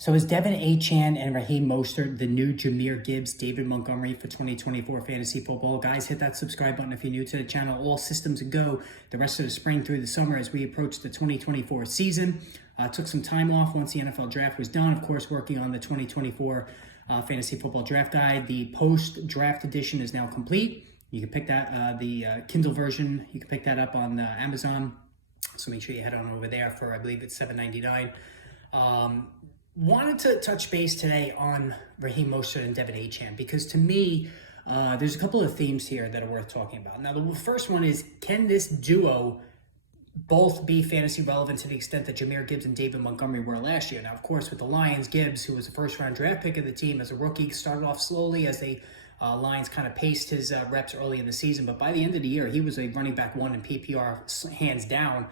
So is Devon Achane and Raheem Mostert the new Jahmyr Gibbs, David Montgomery for 2024 fantasy football? Guys, hit that subscribe button if you're new to the channel. All systems go the rest of the spring through the summer as we approach the 2024 season. Took some time off once the NFL draft was done. Of course, working on the 2024 fantasy football draft guide. The post-draft edition is now complete. You can pick that, the Kindle version. You can pick that up on Amazon. So make sure you head on over there for, I believe it's $7.99. Wanted to touch base today on Raheem Mostert and Devon Achane because to me, there's a couple of themes here that are worth talking about. Now, the first one is, can this duo both be fantasy relevant to the extent that Jahmyr Gibbs and David Montgomery were last year? Now, of course, with the Lions, Gibbs, who was a first-round draft pick of the team as a rookie, started off slowly as the Lions kind of paced his reps early in the season. But by the end of the year, he was a running back one in PPR, hands down.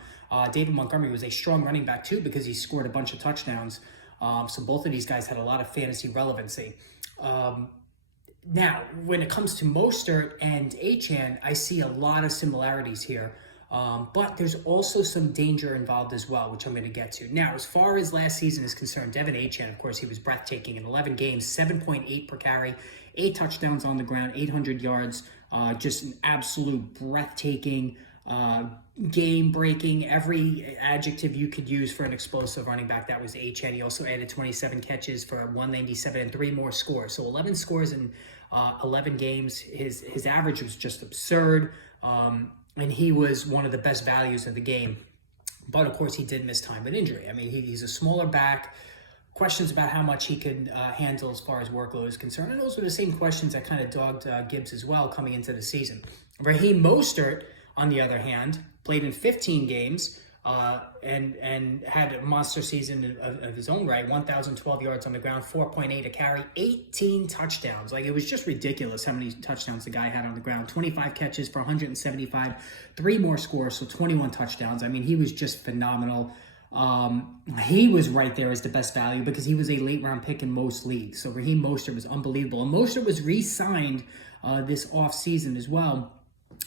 David Montgomery was a strong running back, too, because he scored a bunch of touchdowns. So both of these guys had a lot of fantasy relevancy. Now, when it comes to Mostert and Achane, I see a lot of similarities here. But there's also some danger involved as well, which I'm going to get to. Now, as far as last season is concerned, Devon Achane, of course, he was breathtaking in 11 games, 7.8 per carry, 8 touchdowns on the ground, 800 yards, just an absolute breathtaking, game-breaking, every adjective you could use for an explosive running back. That was Achane. He also added 27 catches for 197 and 3 more scores. So 11 scores in 11 games. His average was just absurd. And he was one of the best values of the game. But, of course, he did miss time with injury. I mean, he's a smaller back. Questions about how much he can handle as far as workload is concerned. And those were the same questions that kind of dogged Gibbs as well coming into the season. Raheem Mostert, on the other hand, played in 15 games and had a monster season of his own right. 1,012 yards on the ground, 4.8 a carry, 18 touchdowns. Like, it was just ridiculous how many touchdowns the guy had on the ground. 25 catches for 175, 3 more scores, so 21 touchdowns. I mean, he was just phenomenal. He was right there as the best value because he was a late round pick in most leagues. So Raheem Mostert was unbelievable. And Mostert was re-signed this offseason as well.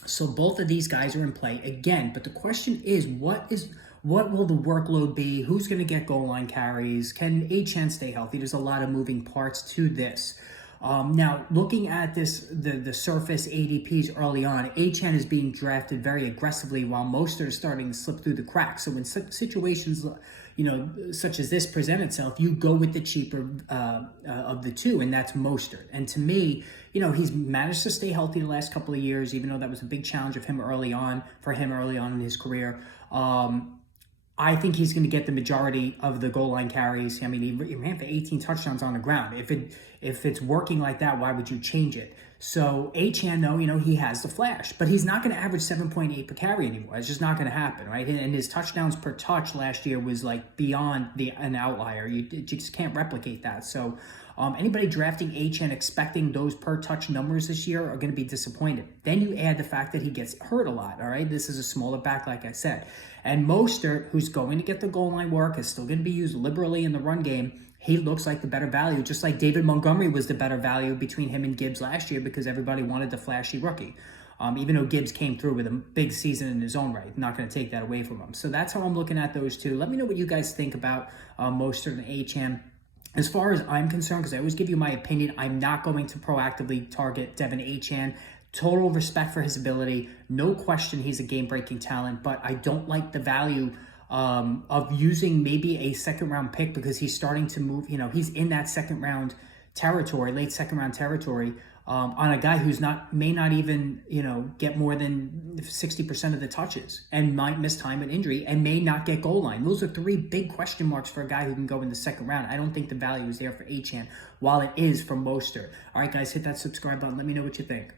So both of these guys are in play again. But the question is, what will the workload be? Who's going to get goal line carries? Can Achane stay healthy? There's a lot of moving parts to this. Now, looking at this, the surface ADPs early on, Achane is being drafted very aggressively while Mostert is starting to slip through the cracks. So when situations, such as this present itself, you go with the cheaper of the two, and that's Mostert. And to me, he's managed to stay healthy the last couple of years, even though that was a big challenge for him early on in his career. I think he's going to get the majority of the goal line carries. I mean, he ran for 18 touchdowns on the ground. If it's working like that, why would you change it? So Achane, though, he has the flash, but he's not going to average 7.8 per carry anymore. It's just not going to happen, right? And his touchdowns per touch last year was like beyond an outlier. You just can't replicate that. So anybody drafting Achane expecting those per touch numbers this year are going to be disappointed. Then you add the fact that he gets hurt a lot, all right? This is a smaller back, like I said. And Mostert, who's going to get the goal line work, is still going to be used liberally in the run game. He looks like the better value, just like David Montgomery was the better value between him and Gibbs last year because everybody wanted the flashy rookie. Even though Gibbs came through with a big season in his own right. Not going to take that away from him. So that's how I'm looking at those two. Let me know what you guys think about Mostert and Achane. As far as I'm concerned, because I always give you my opinion, I'm not going to proactively target Devon Achane. Total respect for his ability. No question he's a game-breaking talent, but I don't like the value of using maybe a second-round pick because he's starting to move. He's in that second-round territory, late second-round territory, on a guy who's may not even, get more than 60% of the touches and might miss time and injury and may not get goal line. Those are 3 big question marks for a guy who can go in the second round. I don't think the value is there for Achane, while it is for Mostert. All right, guys, hit that subscribe button. Let me know what you think.